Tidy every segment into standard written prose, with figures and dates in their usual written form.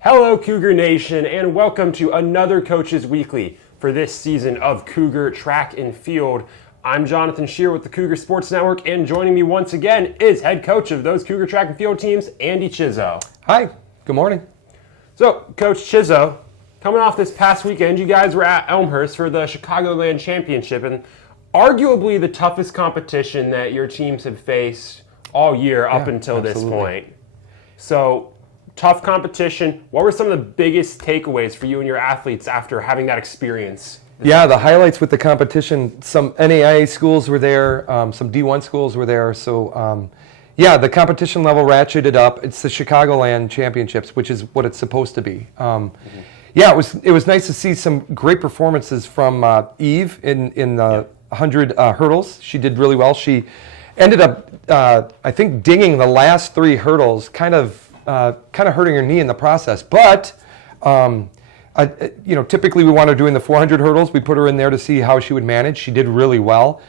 Hello, Cougar Nation, and welcome to another Coaches Weekly for this season of Cougar Track and Field. I'm Jonathan Shear with the Cougar Sports Network, and joining me once again is head coach of those Cougar Track and Field teams, Andy Chizzo. Hi, good morning. So, Coach Chizzo, coming off this past weekend, you guys were at Elmhurst for the Chicagoland Championship, and arguably the toughest competition that your teams have faced all year up until this point. So, tough competition. What were some of the biggest takeaways for you and your athletes after having that experience? Yeah, the highlights with the competition, some NAIA schools were there, some D1 schools were there. So, the competition level ratcheted up. It's the Chicagoland Championships, which is what it's supposed to be. It was nice to see some great performances from Eve in the 100 hurdles. She did really well. She ended up, I think, dinging the last three hurdles, kind of hurting her knee in the process. But, typically we want her doing the 400 hurdles. We put her in there to see how she would manage. She did really well.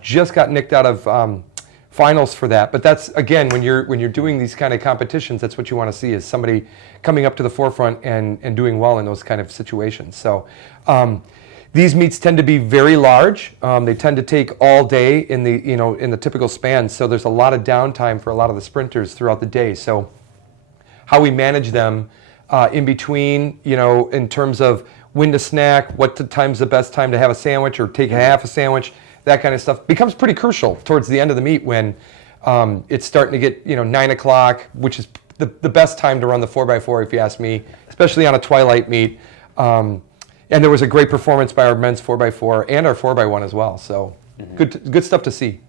Just got nicked out of finals for that. But that's, again, when you're doing these kind of competitions, that's what you want to see is somebody coming up to the forefront and doing well in those kind of situations. So these meets tend to be very large. They tend to take all day in the typical span. So there's a lot of downtime for a lot of the sprinters throughout the day. So how we manage them in between, in terms of when to snack, time's the best time to have a sandwich or take half a sandwich, that kind of stuff becomes pretty crucial towards the end of the meet when it's starting to get, 9 o'clock, which is the best time to run the 4x4, if you ask me, especially on a twilight meet. And there was a great performance by our men's 4x4 and our 4x1 as well. So good stuff to see.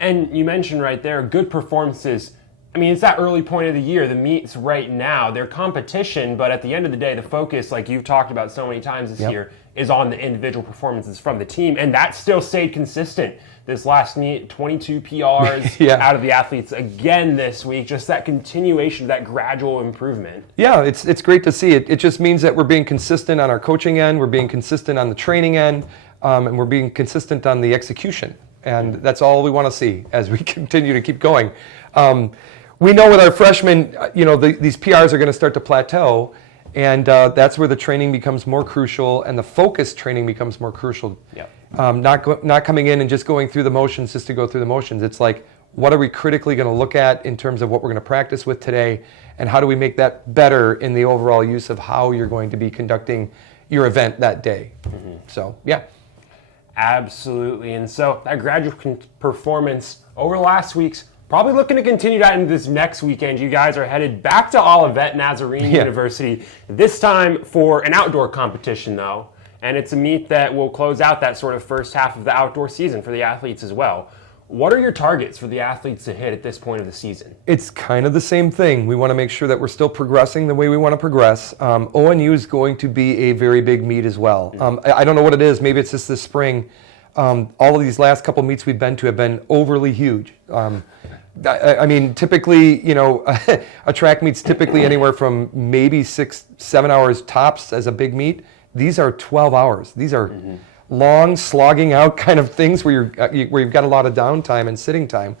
And you mentioned right there, good performances. I mean, it's that early point of the year. The meets right now, they're competition, but at the end of the day, the focus, like you've talked about so many times this year, is on the individual performances from the team, and that still stayed consistent. This last meet, 22 PRs out of the athletes again this week. Just that continuation, that gradual improvement. Yeah, it's great to see. It just means that we're being consistent on our coaching end, we're being consistent on the training end, and we're being consistent on the execution. And that's all we want to see as we continue to keep going. We know with our freshmen, these PRs are going to start to plateau, and that's where the training becomes more crucial, and the focused training becomes more crucial. Not coming in and just going through the motions just to go through the motions. It's like, what are we critically going to look at in terms of what we're going to practice with today, and how do we make that better in the overall use of how you're going to be conducting your event that day? So, yeah. Absolutely. And so that gradual performance over last week's, probably looking to continue that into this next weekend. You guys are headed back to Olivet Nazarene University, this time for an outdoor competition, though. And it's a meet that will close out that sort of first half of the outdoor season for the athletes as well. What are your targets for the athletes to hit at this point of the season? It's kind of the same thing. We want to make sure that we're still progressing the way we want to progress. ONU is going to be a very big meet as well. I don't know what it is. Maybe it's just this spring. All of these last couple meets we've been to have been overly huge. I mean, typically, a track meet's typically anywhere from maybe 6-7 hours tops as a big meet. These are 12 hours. These are long, slogging out kind of things where you've got a lot of downtime and sitting time.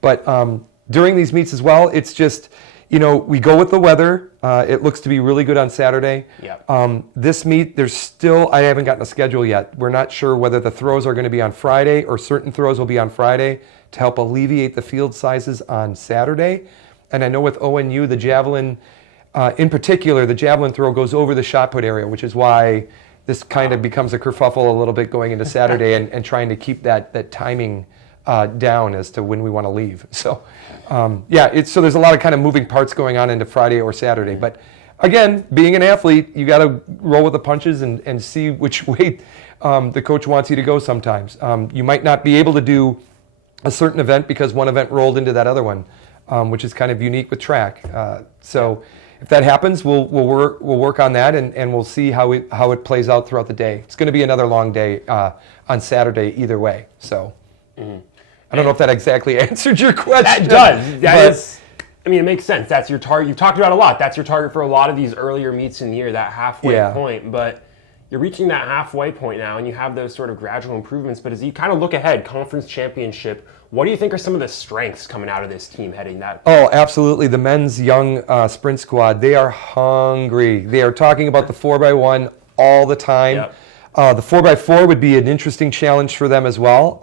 But during these meets as well, it's just, we go with the weather. It looks to be really good on Saturday. This meet, I haven't gotten a schedule yet. We're not sure whether the throws are going to be on Friday or certain throws will be on Friday to help alleviate the field sizes on Saturday. And I know with ONU, the javelin, in particular, the javelin throw goes over the shot put area, which is wso this kind of becomes a kerfuffle a little bit going into Saturday and trying to keep that timing down as to when we want to leave. So, so there's a lot of kind of moving parts going on into Friday or Saturday. But again, being an athlete, you got to roll with the punches and see which way the coach wants you to go sometimes. You might not be able to do a certain event because one event rolled into that other one, which is kind of unique with track. So if that happens, we'll work on that and we'll see how it plays out throughout the day. It's going to be another long day on Saturday either way. So I don't know if that exactly answered your question. That does. That is. I mean, it makes sense. That's your target. You've talked about it a lot. That's your target for a lot of these earlier meets in the year, that halfway point. But you're reaching that halfway point now, and you have those sort of gradual improvements. But as you kind of look ahead, conference championship, what do you think are some of the strengths coming out of this team heading that? Oh, absolutely. The men's young sprint squad, they are hungry. They are talking about the 4x1 all the time. Yep. The 4x4 would be an interesting challenge for them as well.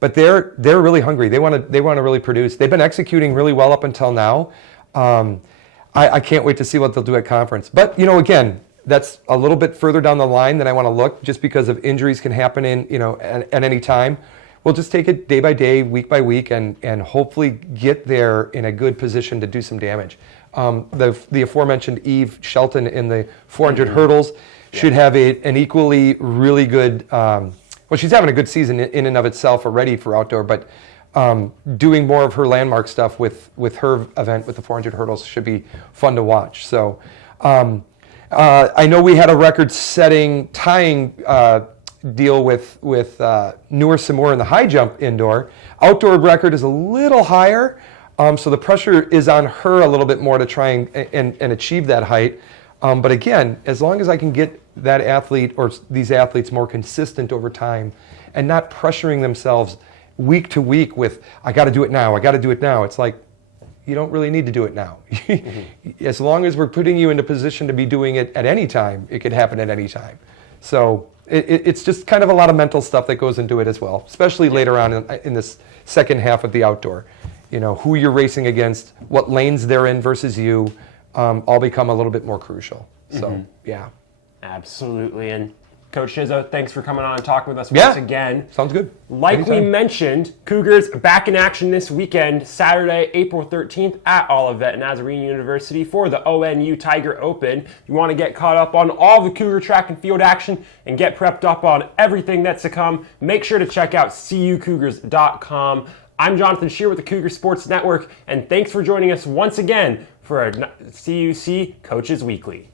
But they're really hungry. They want to really produce. They've been executing really well up until now. I can't wait to see what they'll do at conference. But again, that's a little bit further down the line than I want to look, just because of injuries can happen at any time. We'll just take it day by day, week by week, and hopefully get there in a good position to do some damage. The aforementioned Eve Shelton in the 400 hurdles should have an equally really good. Well, she's having a good season in and of itself already for outdoor, but doing more of her landmark stuff with her event with the 400 hurdles should be fun to watch. So I know we had a record-setting tying deal with Noor Samor in the high jump indoor. Outdoor record is a little higher, so the pressure is on her a little bit more to try and achieve that height. But again, as long as I can get that athlete or these athletes more consistent over time and not pressuring themselves week to week with, I got to do it now, I got to do it now. It's like, you don't really need to do it now. As long as we're putting you in a position to be doing it at any time, it could happen at any time. So it's just kind of a lot of mental stuff that goes into it as well, especially later on in this second half of the outdoor. Who you're racing against, what lanes they're in versus you, all become a little bit more crucial. So, yeah. Absolutely. And Coach Shizzo, thanks for coming on and talking with us once again. Sounds good. Like Anytime. we mentioned, Cougars back in action this weekend, Saturday, April 13th at Olivet Nazarene University for the ONU Tiger Open. If you want to get caught up on all the Cougar track and field action and get prepped up on everything that's to come, make sure to check out cucougars.com. I'm Jonathan Shear with the Cougar Sports Network, and thanks for joining us once again for our CUC Coaches Weekly.